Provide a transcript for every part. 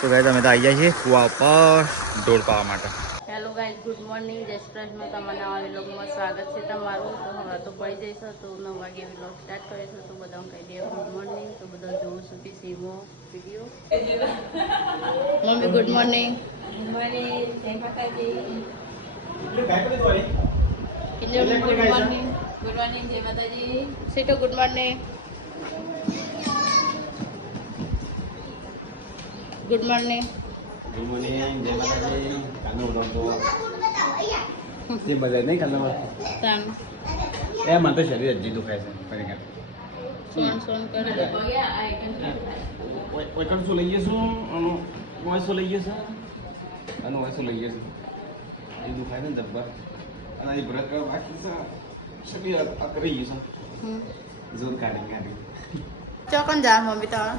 તો ગાઈસ અમે તો આવી જાય છીએ કુવા ઉપર દોડ પાવા માટે. Hello guys, good morning. જય શ્રી કૃષ્ણ. તમને આ વ્લોગમાં સ્વાગત છે તમારું. તો હવે તો પડી જઈશું તો 9 વાગે વ્લોગ સ્ટાર્ટ કરીશું. તો બધા કહી દે ગુડ મોર્નિંગ. તો બધા જોઉં છું કે સીમો video. Mummy good morning. Good morning. જય માતાજી. Kinjal good morning. Good morning. જય માતાજી. સીટો good morning. Good morning. Good morning. જય માતાજી. કાનો ઉડો તે બધા નહીં કાનો તાન એ મને તો શરીર હજી દુખાય છે ફરી સોન કરી દે. કોઈ કણ શું લઈ જશું અને કોઈ શું લઈ જશે અને કોઈ શું લઈ જશે એ દુખાય ને જબ્બર અને એ વ્રત કરવા બાકી છે શરીર આ કરી જશે જોર કાઢી ચોકન જા મમ્મી તારા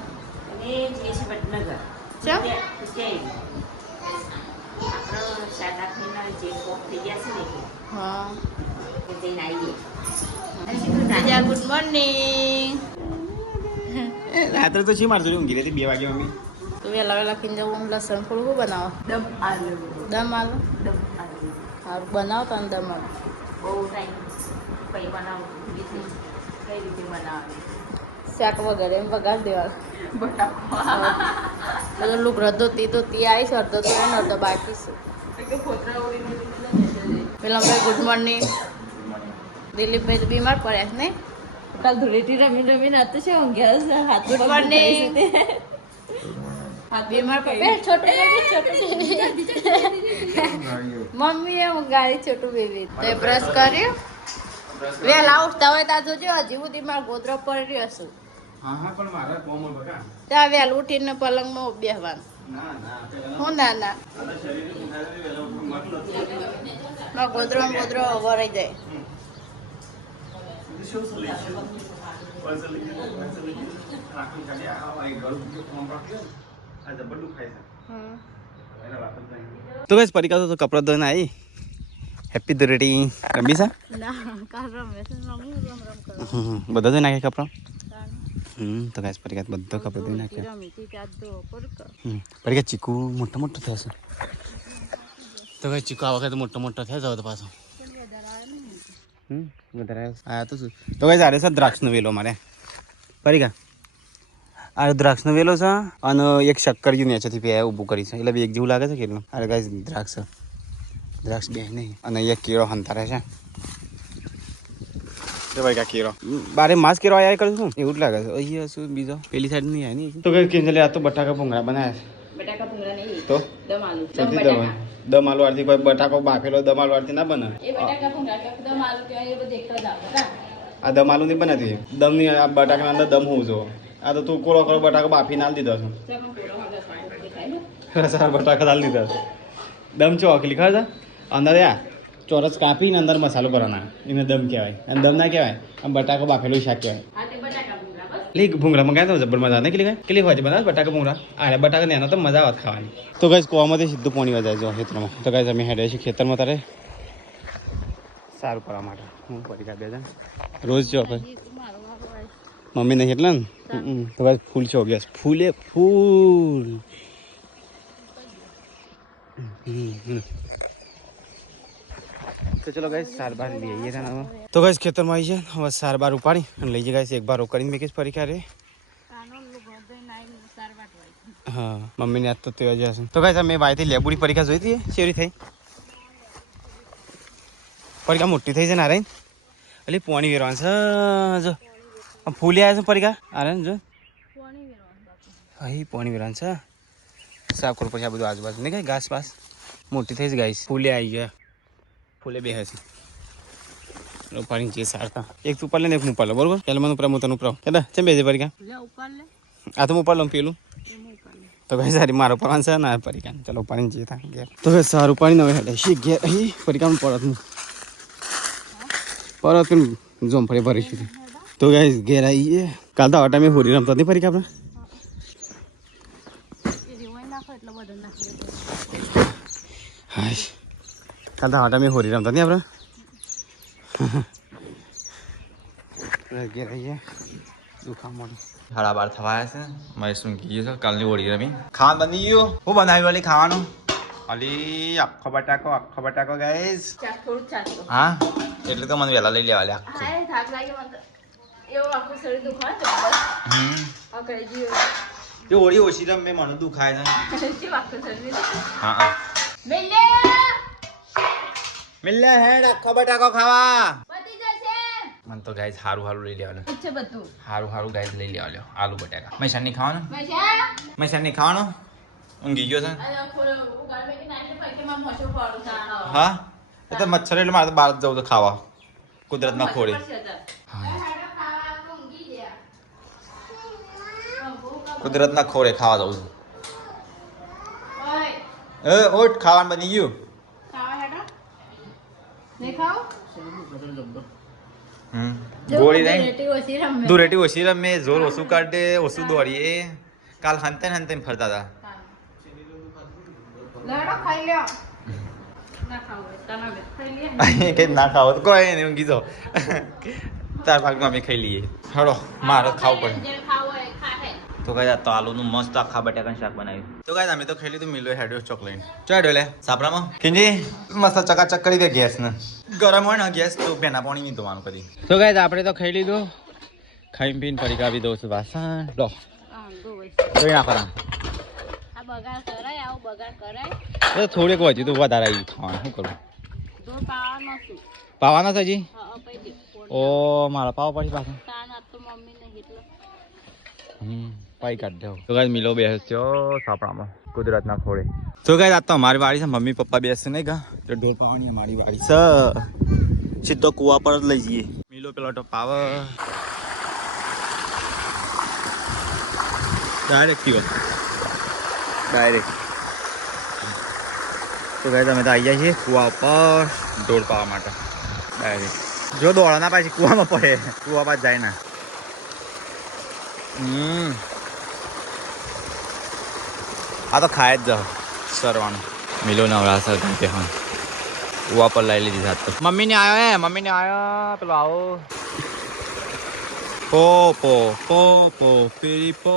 અને જે છે વડનગર ચા જે કોક થઈ ગયા છે ને હા એ જઈને આવીએ. જા ગુડ મોર્નિંગ. રાત્રે તો શી મારતો ઊંઘી રહેતી 2 વાગે મમ્મી તો વેલા ખીને જવું લસણ થોડું બનાવો દમ આલુ દમ આલુ દમ આલુ સારું બનાવતા ને દમ આલુ બહુ ટાઈમ કઈ બનાવું કઈ રીતે બનાવે શાક વગર એમ વગાડ દેવા બટાકો પેલો લુક રધો તી તો તી આવીશ અડધો તો એને અડધો બાકી છે ખોતરા ઉડીને પેલા ભાઈ ગુડ મોર્નિંગ. દિલીપભાઈ તો બીમાર પડ્યા છે નહીં કાલ ધૂળેટી રમીને હતું છે ઊંઘ્યા છે હાથ ગુડ મોર્નિંગ. બીમાર પડે છોટું બેબી મમ્મી એમ ગાડી છોટું બેબી તો એ બ્રશ કર્યું વેલા ઉઠતા હોય ત્યાં જોજો હજી સુધી મારો ગોદરો પડી હશું હા હા પણ મારા કોમળ બકા ત્યાં વહેલું ઉઠીને પલંગમાં બેસવાનું ના ના પેલા હું ના ના આ શરીર દુખાય વેલો મતલબ મારો ગોદરો વરાઈ જાય શું સોલ્યુશન રાખી કાઢી આ ભાઈ ઘર કે ફોન રાખ્યો આ જબર દુખાય છે એના વાત જ નહીં તો ગાઈસ પરિકા તો કપડા ધોઈને આવી હેપી ધૂળેટી રમી છે ના કાલ રમે છે રમ કરો બધા ધોઈ નાખ્યા કપડા તો ગાઈસ પરિકા બધા કપડા ધોઈ નાખ્યા રમીથી ત્યાં તો પડક પરિકા ચીકુ મોટો થશે તો ગાઈસ ચીકુ આ વખતે મોટો થયા જાવ તો પાછો વધારે આયા તો શું તો ગાઈસ આરે છે દ્રાક્ષનો વેલો મારે પરિકા આ દ્રાક્ષનો વેલો છે અને એક શક્કરિયું નેચેથી પે ઊભું કરી છે એટલે એક જેવું લાગે છે કેટલું અરે ગાઈસ દ્રાક્ષ બે નહીં અને અહીંયા કેળો હંતારે છે તો ભાઈ કા કેળો બારે માસ કેળો આયા કરું છું એવું જ લાગે છે અહીંયા શું બીજો પેલી સાઈડ નહીં આય નહીં તો કઈ કેન્જલે આ તો બટાકા ભૂંગળા બનાવ્યા છે બટાકા ભૂંગળા નહીં તો દમ આલુ દમ આલુ આરતી કોઈ બટાકો બાફેલો દમ આલુ આરતી ના બને એ બટાકા ભૂંગળા કે દમ આલુ કે એ બધું એકલા જ આવે આ દમ આલુ નહીં બનાતી દમ ની આ બટાકાના અંદર દમ હોવું જો આ તો તું કોળો કરો બટાકો બાફી નાલ દીધો છે રસાર બટાકા દાલ દીધા છે દમ ચો અખલી ખાધા અંદર આ ચોરસ કાપીને અંદર મસાલો કરવાના એને દમ કહેવાય અને દમ ના કહેવાય આમ બટાકો બાફેલું શાક કહેવાય આ તે બટાકા ભૂંગળા બસ લીક ભૂંગળા મંગાય તો જબર મજા નહીં કેટલી હોય છે બધા બટાકા ભૂંગળા અરે બટાકા ને એનો તો મજા આવત ખાવાની તો ગાઈસ કોવામાંથી સીધું પાણી વધારે જો ખેતરમાં તો ગાઈસ અમે હેડે છીએ ખેતરમાં તારે સારું કરવા માટે હું પરિકા બે જણ રોજ જો ભાઈ મમ્મી નહીં એટલે ને તો ગાઈસ ફૂલ છે ગેસ ફૂલે ફૂલ તો ચલો ગાઈસ સાર બાર લઈ આવીએ હવે તો ગાઈસ ખેતરમાં આવી છે હવે સાર બાર ઉપાડી અને લઈ જઈએ ગાઈસ એક બાર કરીને મેં પરીક્ષા રે હા મમ્મીને યાદ તો તેવા જ હશે તો ગાઈસ અમે ભાઈથી લેબુડી પરીક્ષા જોઈ હતી શેરી થઈ પરીક્ષા મોટી થઈ છે ને અરે એટલે પોણી વેરવાનું છે જો ફૂલી આવ્યા છે પરીક્ષા અરે જો અહીં પોણી વેરવાનું છે સાફ કરવું પડશે આ બધું આજુબાજુ નહીં કઈ ઘાસ બાસ મોટી થઈ છે ગાઈસ ફૂલે આવી ગયા ફૂલે બે હશે પાણી જે સારતા એક તું ઉપર લે ને એક હું ઉપર લો બરોબર પેલા મને ઉપર હું તને ઉપર કેદા ચમ બેજે પરીકા આ તો હું ઉપર લઉં પેલું તો કઈ સારી મારો પાન છે ના પરીકા ચલો પાણી જે થા ઘેર તો કઈ સારું પાણી ન હોય શી ઘેર અહીં પરીકાનું પરત હું પરત પણ જોમ ફરી ભરીશું તો ગાઈસ ઘેર આવીએ કાલ તો આ ટાઈમે હોરી રમતા નહીં પરીકા આપણે હા કાલ તો આ ટાઈમે હોરી રમતા નહીં આપણે ઘેર આવીએ દુખા મળે 12:30 થવા આવ્યા છે મારે શું કીધું છે કાલની ઓળી રમી ખાવાનું બની ગયું હું બનાવ્યું વાલી ખાવાનું અલી આખો બટાકો ગાઈસ થોડું ચાલતું હા એટલે તો મને વહેલા લઈ લેવા લે આખું હા થાક લાગ્યો મને એવું આખું શરીર દુખાય તો બસ આ કરી જીવો એ ઓળી ઓછી રમે મને દુખાય છે શું આખું શરીર હા મિલ્લે હેડ આખો બટાકો ખાવા પતી જશે મને તો ગાઈસ હારું લઈ લેવાનું છે બધું હારું ગાઈસ લઈ લેવા લ્યો આલુ બટાકા મૈસાની ખાવાનું મજા મૈસાની ખાવાનું ઊંઘી ગયો છે આ થોડું ઉગાડ કે નાખી પછી માં મોટો પાડું તાણો હા એ તો મચ્છર એટલે મારે તો બહાર જવું તો ખાવા કુદરતમાં ખોડી કુદરતના ખોરે ખાવા જવું છું ઓટ ખાવાનું બની ગયું ગોળી નહીં દુરેટી ઓછી રમે જોર ઓછું કાઢે ઓછું દોડીએ કાલ હંતે ફરતા હતા કઈ ના ખાવો તો કોઈ નહીં ઊંઘી જાઓ તાર ભાગમાં અમે ખાઈ લઈએ હળો મારે ખાવું પડે તો કઈ તો આલુનું મસ્ત આખા બટાકાનું શાક બનાવ્યું તો કઈ અમે તો ખાઈ લીધું મિલો હેડ્યો ચોકલેટ ચાડ્યો લે સાપરામાં કિંજી મસ્ત ચકાચક કરી દે ગેસ ને ગરમ હોય ને ગેસ તો પેના પાણી નહીં ધોવાનું કદી તો કઈ આપણે તો ખાઈ લીધું ખાઈ પીને ફરી કાપી દઉં છું વાસણ લો ધોઈ નાખો થોડીક વધી તો વધારે આવી ખાવાનું શું કરું પાવાના છે હજી ઓ મારા પાવ પડી પાછું પાઈ કાઢ દેવો તો કાંઈ મિલો બેસ્યો સાપડામાં કુદરતના ખોળે તો કાંઈ આ તો અમારી વાડી છે મમ્મી પપ્પા બેસશે નહીં કા તો ઢોર પાવાની અમારી વાડી છે સીધો કુવા પર જ લઈ જઈએ મિલો પેલો તો પાવ ડાયરેક્ટ તો કાંઈ તમે તો આવી જાય છીએ કુવા ઉપર ઢોર પાવા માટે ડાયરેક્ટ જો દોડા ના પાછી કુવામાં પડે કુવા પાસ જાય ના આ તો ખાય જ જાઓ સરવાનું મિલો નવરા સર કે હા કુવા પર લઈ લીધી સાત તો મમ્મીને આવ્યો પેલો આવો પો પેરી પો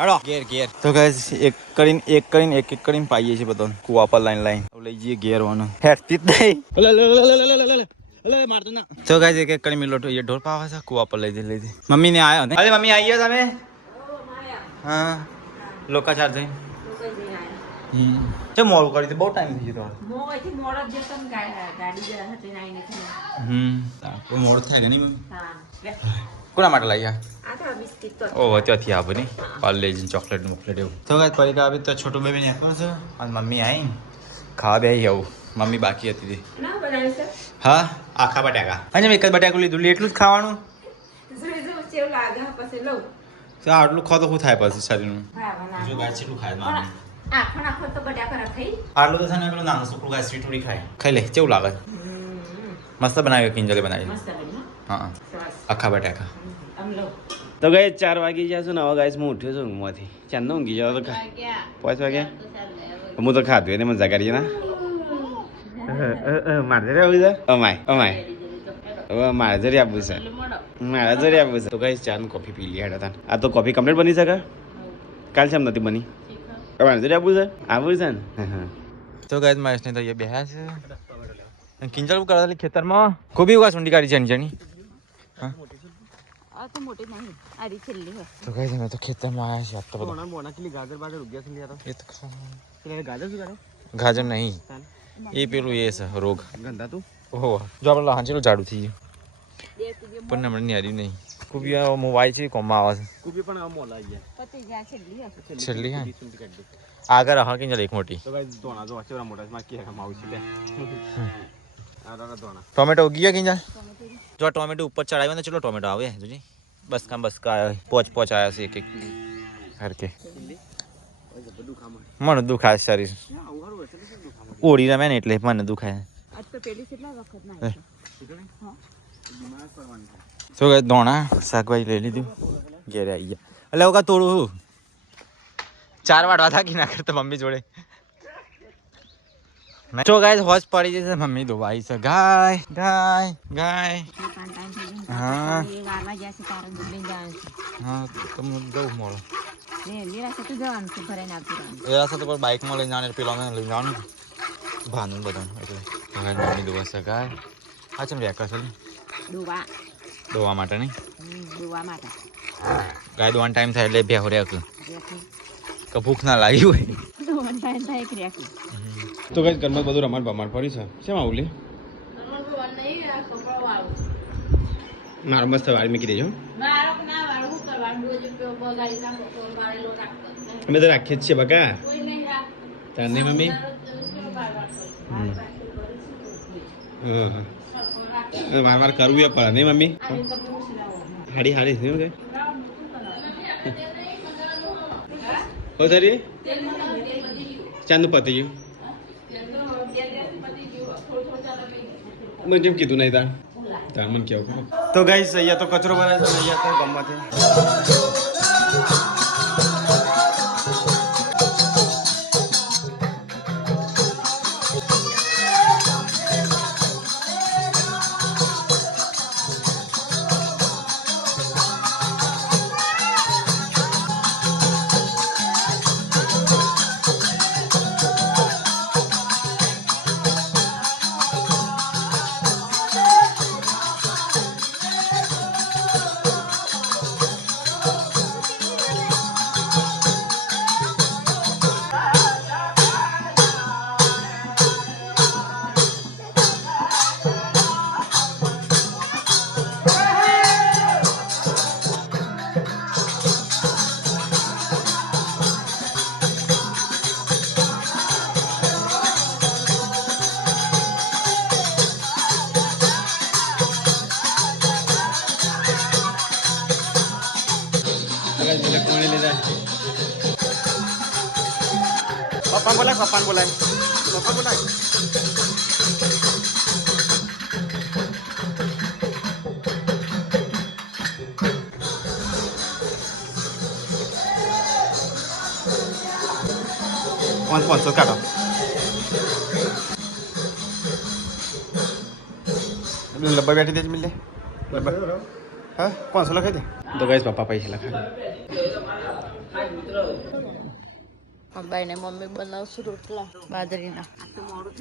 હેડો ઘેર તો ગાઈસ એક કરીને પાઈએ છીએ બધો કુવા પર લાઈન લઈ જઈએ ઘેર વાનો હેડતી જ નહીં મારતું ના તો ગાઈસ એક કરીને મિલો એ ઢોર પાવા છે કુવા પર લઈ દે મમ્મીને આવ્યો ને અરે મમ્મી આવી ગયા તમે હા લોકા ચાર જઈ છે મોડું કરી બહુ ટાઈમ થઈ ગયો મોડું થાય કે નહીં કોના માટે લાગ્યા ઓહો ત્યાંથી આવો નહીં પાર્લેજી ચોકલેટ એવું તો કાંઈ પરીક્ષા આવી તો છોટું બેબી ને આપ્યો છે અને મમ્મી આવી ખાવા બે આવું મમ્મી બાકી હતી હા આખા બટાકા અને એક જ બટાકું લીધું એટલું જ ખાવાનું આટલું ખાતો શું થાય પછી શરીરનું જો ગાય છેટલું ખાય મમ્મી આટલું તો છે ને પેલું નાનું છોકરું ગાય સ્વીટુડી ખાઈ લે કેવું લાગે મસ્ત બનાવ્યું કિંજલે બનાવી હા આખા બટાકા તો ગઈ 4 વાગી ગયા છું ને હવે ગાઈસ હું ઉઠ્યો છું ઊંઘમાંથી ચાંદનો ઊંઘી જાવ તો 5 વાગ્યા હું તો ખાધું એને મજા કરીએ ના મારે જરી આવું છે અમાય મારે જરી આપવું છે તો ગાઈસ ચા ને કોફી પી લી હતા આ તો કોફી કમ્પ્લીટ બની શકે કાલ છે એમ નથી બની મારે જરી આપવું છે ને તો ગાઈસ મારે ને તો એ બેહ્યા છે કિંજલ કરે ખેતરમાં કોબી ઉગા સુંડી કાઢી જણી તો મોટી નહીં આરી છેલ્લી હે તો ગાઈસ અમે તો ખેતરમાં આવ્યા છીએ તો બોના કે ગાજર બાજર ઉગ્યા છે યાર એ તો ગાજર શું કરે ગાજર નહીં એ પેલું એ છે રોગ ગંદા તું ઓહો જો આપણે હાંચેલું ઝાડું થઈ ગયું પણ હમણાં નહીં હાર્યું નહીં કુબી મોબાઈલ છે કોમમાં આવે છે કુબી પણ આ મોલા ગયા પતી ગયા છેલ્લી હે છેલ્લી હા આગળ હા કિંજલ એક મોટી તો ગાઈસ દોણા જો અચેરા મોટા માં કે આવ છે લે આ દોણા ટોમેટો ઉગી ગયા કિંજલ જો ટોમેટો ઉપર ચડાવ્યો ને ચલો ટોમેટો આવે જોજી બસ આવ્યો પોચ આવ્યા છે એક હર કે મને દુખાય શરીર ઓળી રમે ને એટલે મને દુખાય શું કહે દોણા શાકભાજી લઈ લીધું ઘેરે આવી ગયા એટલે હું કા તોડું 4 વાટવા થાકી ના કરતા મમ્મી જોડે જો ગાય હોશ પડી જશે મમ્મી દોવાઈ છે ગાય ગાય ગાય હા હા તમને જવું મળો એરા સાથે પર બાઇકમાં લઈને જવાનું પેલા લઈને જવાનું ભાનું બધા એટલે ગાય મમ્મી દોવા છે ગાય હા ચમ રેકર છે દોવા માટે નહીં ગાય દોવાનો ટાઈમ થાય એટલે બે રેક કે ભૂખ ના લાગી હોય તો કઈ ઘરમાં બધું રમાડ બમાડ પડી છે શેમ આવલી મારો મસ્ત વાળ મૂકી દેજો અમે તો રાખીએ જ છીએ બકા તાર નહીં મમ્મી વાર વાર કરવું એ પડે નહીં મમ્મી હાડી હાડી શું કે હો તારી ચાંદનું પતી ગયું મેં જેમ કીધું નહીં તાર મને કેવું તો ગાઈસ અહીંયા તો કચરો ભરાય છે અહીંયા તો ગમવાથી પપ્પા બોલાય પપ્પા બોલાય પપ્પા બોલાય પાંચસો કાઢો લબ્બા બેઠી દેજ મિલે હા 500 લખાઈ દે તો ગાઈસ પપ્પા પૈસા લખાય બાઈને મમ્મી બનાવશું રોટલા બાજરીના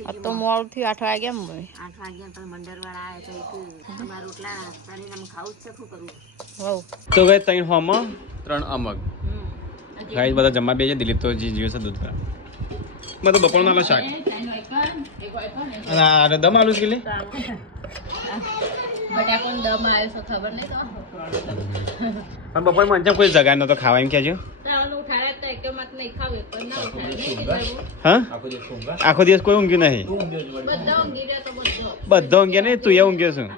આ તો મોડું થયું 8 વાગ્યા મમ્મી 8 વાગ્યા તો મંડળવાળા આવે તો એક તમારા રોટલા પાણીને ખાવું જ છે શું કરવું વાવ તો ગાઈસ 3 હોમ 3 અમગ ગાઈસ બધા જમવા બેજે દિલીપ તો જી જીવે છે દૂધ કા મેં તો બપોરના આલો શાક અને આ દમ આલુ કે લે બટા કોણ દમ આવ્યો છે ખબર નહીં તો પણ બપોર માં કોઈ જગા નતો ખાવા એમ કેજો હા આખો દિવસ કોઈ ઊંઘ્યું નહીં બધો ઊંઘ્યા નહીં તું એ ઊંઘ્યો છું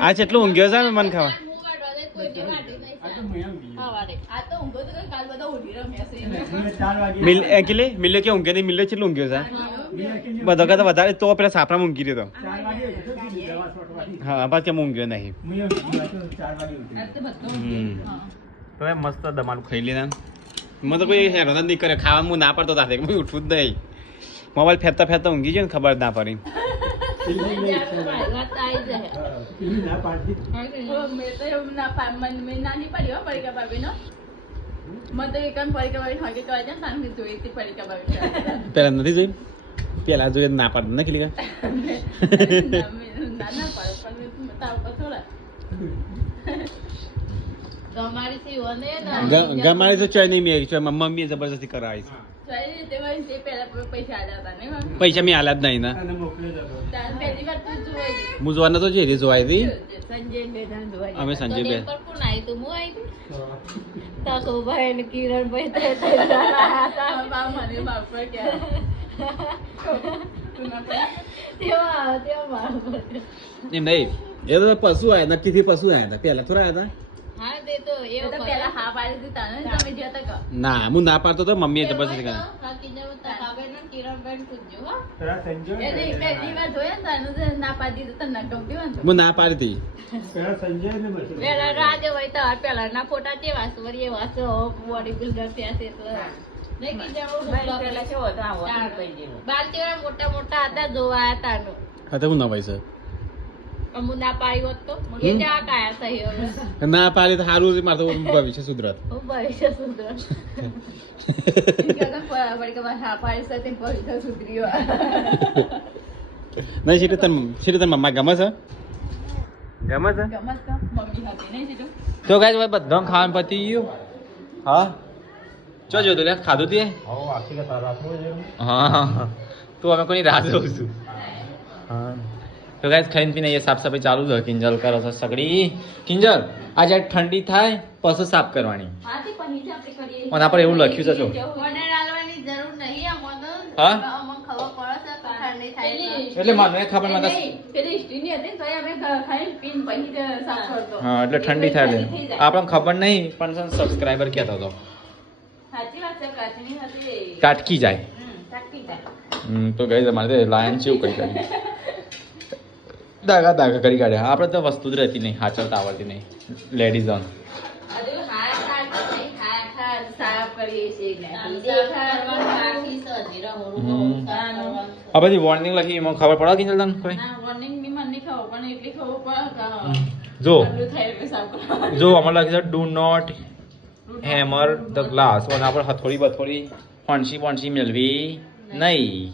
આ કેટલું ઊંઘ્યો છે મન ખાવા મિલે કે ઊંઘે નહીં મિલે કેટલું ઊંઘ્યો છે બધા કરતા વધારે તો પેલા સાપરામાં ઊંઘી રહ્યો હા બસ કેમ ઊંઘ્યો નહીં તો એ મસ્ત દમાનું ખાઈ લીધા મને તો કોઈ હેરાન જ નહીં કરે ખાવાનું હું ના પડતો તારે ઉઠવું જ નહીં મોબાઈલ ફેરતા ફેરતા ઊંઘી જાય ને ખબર ના પડી પેલા નથી જોઈ પેલા જોઈએ ના પાડ નાખી લીધા ગમાડી તો ચોય નહીં મેં મમ્મી જબરજસ્તી કરાવી પૈસા મેં હાલ્યા જ નહીં ના હું જોવા નતો જઈ જોવાઈ હતી અમે સંજય બે એમ નહીં એ તો પશુ આવ્યા નક્કી થી પશુ આવ્યા હતા પેલા થોડા આવ્યા હતા ના હું ના પાડતો તો મમ્મી જબરજસ્તી કિરણબેન પૂછજો હો એને પહેલી વાર જોયા ને તાનું જે ના પાડી દીધું તને ગમતી હોય ને હું ના પાડી પેલા રાજે હોય તો પેલા ના ફોટા કેવા છે વળી એવા છે બોડી બિલ્ડર થયા છે તો નહીં કે જેવું પેલા કેવો હતો આ વખત કઈ જેવો બાર તેવા મોટા મોટા હતા જોવા હતા નો હા તો હું ના પાડી અમુ ના પાડી હોત તો એ જવા કાયા થઈ હવે સર ના પાડી તો સારું મારે તો ભવિષ્ય સુધરત હું ભવિષ્ય સુધર વળી કે હા પાડી સાથે ભવિષ્ય સુધર્યો નહીં સીટે તન મમ્મા ગમે છે ગમે છે ગમત તો મમ્મી હતી નહીં સીધું તો ગાઈસ ભાઈ બધા ખાવાનું પતી ગયું હા ચો જો તો લે ખાધું તે હા તું અમે કોની રાહ જોઉં છું હા તો ગાઈસ ખાઈને પીને એ સાફ સફાઈ ચાલુ છે કિંજલ કરો છો સગડી કિંજલ આજે ઠંડી થાય પછી સાફ કરવાની હાથી પણ નીચે આપણે કરીએ અને આપણે એવું લખ્યું છે જો મને ડાલવાની જરૂર નહીં અમને હા? અમને ખબર પડે છે કે ઠંડી થાય છે. એટલે મને ખબર મને પેલી સ્ટીની હતી ને તો અમે ખાઈને પીને પછી સાફ કરતો હા એટલે ઠંડી થાય એટલે આપણને ખબર નહીં પણ સબસ્ક્રાઈબર કહેતો હતો સાચી વાત છે કાચની હતી કાટકી જાય કાચી જાય તો ગઈ તમારે લાયન ચેવું કરી કાઢી દાગા કરી કાઢ્યા આપણે તો વસ્તુ જ રહેતી નહીં હાચવતા આવડતી નહીં લેડીઝ ઓન હજુ હાથ સાફ કરીએ છીએ આ બધી વોર્નિંગ લખી એમાં ખબર પડે કિંજલ તને કોઈ વોર્નિંગ બી મને નહીં ખબર પણ એટલી ખબર પડે જો કે થાય એટલે સાફ કરવાનું. જો આમાં લખી છે do not hammer the glass અને આપણે હથોડી બથોડી ફણસી મેળવી નહીં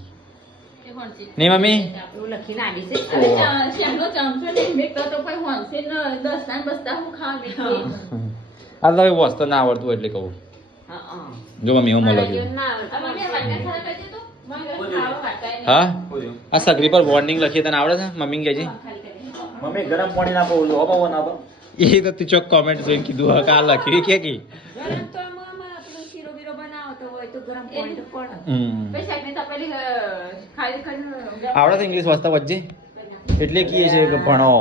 એ હોંસી. નહીં મમ્મી એવું લખીને આવી છે હવે શ્યામનો ચમચો નહીં મેકતો તો પછી હોંસી ને દસતા ને બસતા હું ખાવા મેકતી. આ તો વસ્તુ ના આવડતું એટલે કહું હા હા જો મમ્મી એવું લખ્યું ના આ મને વાટકા ખાવા કહી દીધું? મને ખાવા વાટકાય નહીં. હા આ સગડી પર વોર્નિંગ લખી તને આવડે છે મમ્મી કહેજે ખાલી કરી. મમ્મી ગરમ પાણી નાખો ઓલું પવન આપો એ તો તું ચોક કોમેન્ટ જોઈને કીધું હા કા લખી કે કી ગરમ તો આમાં આપણો શીરો બીરો બનાવતો હોય તો ગરમ પાણી તો પડે પછી સાઈડની તપેલી ખાલી ખાલી આવડે તો ઇંગ્લિશ વાંચતા વચ્ચે એટલે કીએ છે કે ભણો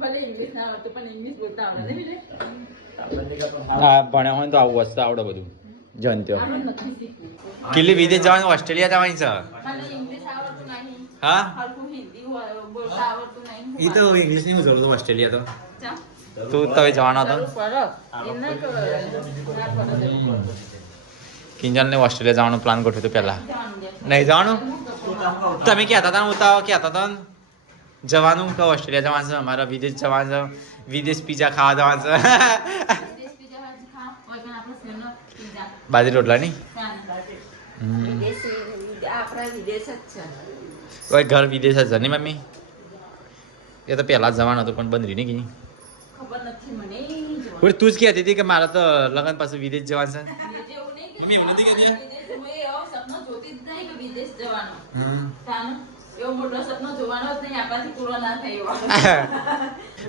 ભલે ઇંગ્લિશ ના આવડતું પણ ઇંગ્લિશ બોલતા આવડે નહીં લે? આ ભણ્યા હોય ને તો આવું વાંચતા આવડે બધું જનત્યો આપણે નથી શીખવું. કેટલી વિદેશ જવાનું ઓસ્ટ્રેલિયા જવાની છે મને ઇંગ્લિશ આવડતું નહીં. હા હરખું હિન્દી બોલતા આવડતું નહીં. એ તો ઇંગ્લિશ નહીં જરૂર ઓસ્ટ્રેલિયા તો ચા. તું તમે જવાનો હતો જરૂર પડે. એમ નહીં કે ના પડે. કિંજલને ઓસ્ટ્રેલિયા જવાનો પ્લાન ગોઠવ્યો તો પહેલા જવાનું દે. નહીં જવાનું તમે કહેતા હતા હું તો કહેતા હતા ને જવાનું કે ઓસ્ટ્રેલિયા જવાનું છે અમારા વિદેશ જવાનું છે વિદેશ પીઝા ખાવા જવાનું છે વિદેશ પીઝા ભાજી ખા. હોય પણ આપણે શેરનો પીઝા. બાજરી રોટલા નહીં ચાલ. વિદેશ આપણા વિદેશ જ છે કોઈ ઘર વિદેશ જ છે નહીં મમ્મી એ તો પહેલા જ જવાનું હતું પણ બંધ રહી નહીં ખબર નથી મને કોઈ તું જ કહેતી હતી કે મારે તો લગ્ન પાસે વિદેશ જવાનું છે જેવું નહીં કે મમ્મી, એવું નથી કહેતી? વિદેશ હું એવો સપનો જોતી જ નહીં કે વિદેશ જવાનો. હમ. તાનું એવો મોટો સપનો જોવાનો જ નહીં આપણાથી પૂરો ના થાય એવો.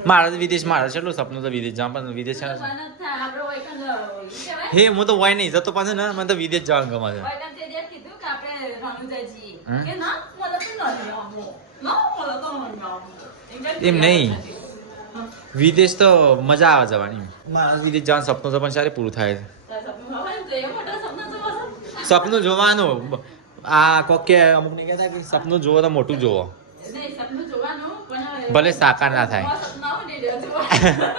મારે તો વિદેશ મારે છે એટલું સપનું તો વિદેશ જવાનું પણ વિદેશ છે જવાનો જ થાય. આપણે હોય કાં ઈ કહેવાય? હે હું તો હોય નહીં જતો પાછો ને મને તો વિદેશ જવાનું ગમે છે હોય કાં તે દિવસ કીધું કે આપણે રણુજા જઈએ. હમ? કે ના, મને તો નહીં આવવું. ના, મને તો નહીં આવવું. એમ નહીં. વિદેશ તો મજા આવે જવાની મારે વિદેશ જવાનું સપનું તો પણ સારે પૂરું થાય છે તારા સપનું હોય ને તો એવો મોટો સપનો જોવો છો? સપનું જોવાનું આ કોક કે અમુક ને કહેતા કે સપનું જોવો તો મોટું જોવો નહીં, સપનું જોવાનું પણ ભલે સાકાર ના થાય એવા સપના હોય ને એટલે જોવાનું.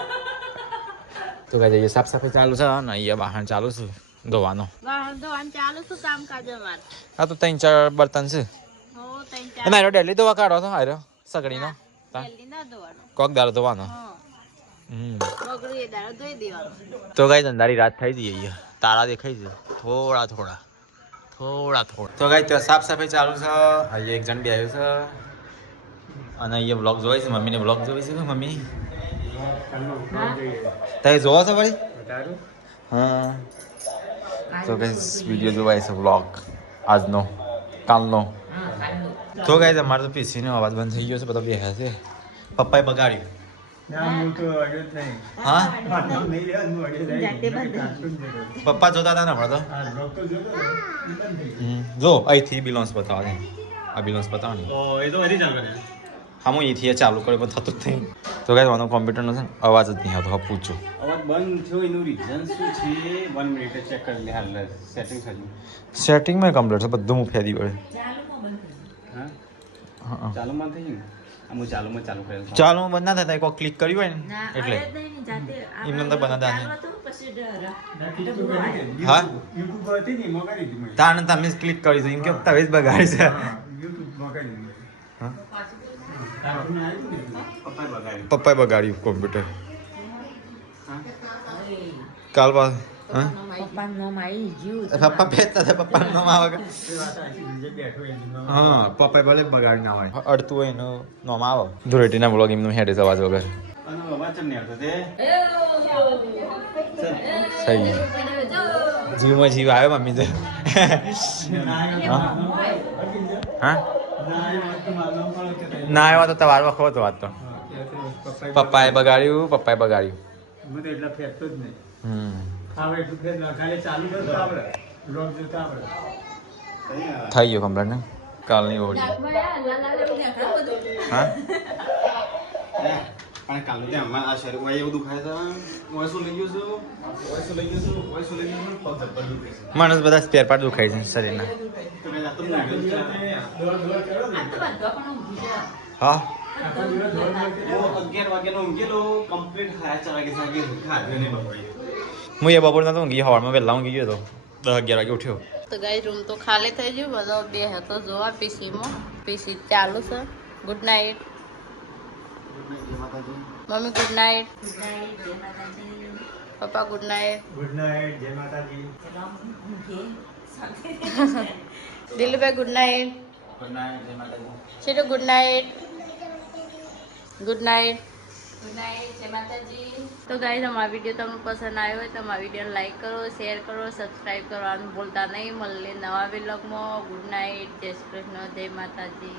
તો કહે જઈએ સાફ સફાઈ ચાલુ છે ને અહીંયા વાહન ચાલુ છે ધોવાનો વાહન ધોવાનું ચાલુ શું કામકાજ અમારે? આ તો 3-4 બર્તન છે હો, ત્રણ ચાર અને આરો ડેલી ધોવા કાઢો છો આરો સગડીનો જલ્દી ના ધોવાનું. કોક દારો ધોવાનો હા. હમ બગડું એ દાડો ધોઈ દેવાનું. તો ગાઈ અંધારી રાત થઈ જઈ અહીંયા તારા દેખાઈ છે થોડા તો ગાઈ તો સાફ સફાઈ ચાલુ છે અહીંયા એક જણ બી આવ્યું છે અને અહીંયા બ્લોગ જોવાય છે મમ્મીને બ્લોગ જોવાય છે કે મમ્મી તમે જોવો છો ભાઈ હા તો ગાઈસ વિડીયો જોવાય છે બ્લોગ આજનો કાલનો તો ગાઈસ અમારે તો પીસીનો અવાજ બંધ થઈ ગયો છે બધા બેહ્યા છે પપ્પાએ બગાડ્યું હા પપ્પા જોતા હતા ને હમણાં તો જો અહીંથી બિલોન્સ બતાવો ને આ બિલોન્સ બતાવો ને હા હું અહીંથી ચાલુ કર્યો પણ થતું જ નહીં તો કાંઈ માનો કોમ્પ્યુટરનો છે ને અવાજ જ નહીં આવતો હા પૂછું બંધ થયો એનું રીઝન શું છે 1 મિનિટ ચેક કરી લે હાલ સેટિંગ થયું સેટિંગમાં કમ્પ્લીટ છે બધું હું ફેરી વળે હા હા ચાલુ માં થઈ ગયું હું ચાલુ કરેલું ચાલો બંધ ના થાય કોઈ ક્લિક કર્યું હોય ને એટલે એમને તો બનાતા નહીં હા યુટ્યુબ હતી ને મગાડી દીધી તાને તમે ક્લિક કરીશું એમ કે તમે જ બગાડી છે યુટ્યુબ મગાડી દીધી હા પપ્પાએ બગાડ્યું પપ્પાએ બગાડ્યું કોમ્પ્યુટર કાલ બાદ હા પપ્પાનું નામ આવી ગયું પપ્પા ભેજતા હતા પપ્પાનું નામ આવે કે હા પપ્પાએ ભલે બગાડી ના હોય અડતું હોય એનું નામ આવે ધૂળેટીના બ્લોગ એમનું હેડે અવાજ વગર અને વાંચન નહીં આવતો તે થઈ ગયું જીવમાં જીવ આવ્યો મમ્મી તો હા ના આવ્યો તો તમારો વખો હતો વાત તો પપ્પાએ બગાડ્યું હું તો એટલા ફેંકતો જ નહીં હમ આવે એટલું ફેર ખાલી ચાલુ કરતો આપણે બ્લોગ જોતા આપણે થઈ ગયો કમ્પ્લેટ ને કાલની ઓળી હા પણ કાલનું ત્યાં અમારે આ શરીર એવું દુખાય છે વોઇસ લઈ ગયું છું પગ ધબ્બલ દુખે છે માણસ બધા સ્પેર પાર્ટ દુખાય છે શરીરના તો મેં આ તો ઊંઘ્યો જ છે. હા હું 11 વાગ્યાનો ઊંઘેલો કમ્પ્લીટ 4:30 વાગે ખાધ્યો નહીં બપોરે હું એ બપોર નતો ઊંઘી હવારમાં વહેલા ઊંઘી ગયો હતો 10-11 વાગે ઉઠ્યો તો ગાઈ રૂમ તો ખાલી થઈ ગયું બધો બે હતો જોવા પીસીમાં પીસી ચાલુ છે good night mummy good night પપ્પા ગુડ નાઇટ ગુડ નાઇટ જય માતાજી દિલીપભાઈ ગુડ નાઇટ શીટુ ગુડ નાઇટ ગુડ નાઇટ જય માતાજી તો ગાઈઝ અમારા વિડીયો તમને પસંદ આવ્યો હોય તો અમારા વિડીયો લાઈક કરો શેર કરો સબસ્ક્રાઈબ કરવાનું ભૂલતા નહીં મળીએ નવા વિલોગમાં ગુડ નાઇટ જય શ્રી કૃષ્ણ જય માતાજી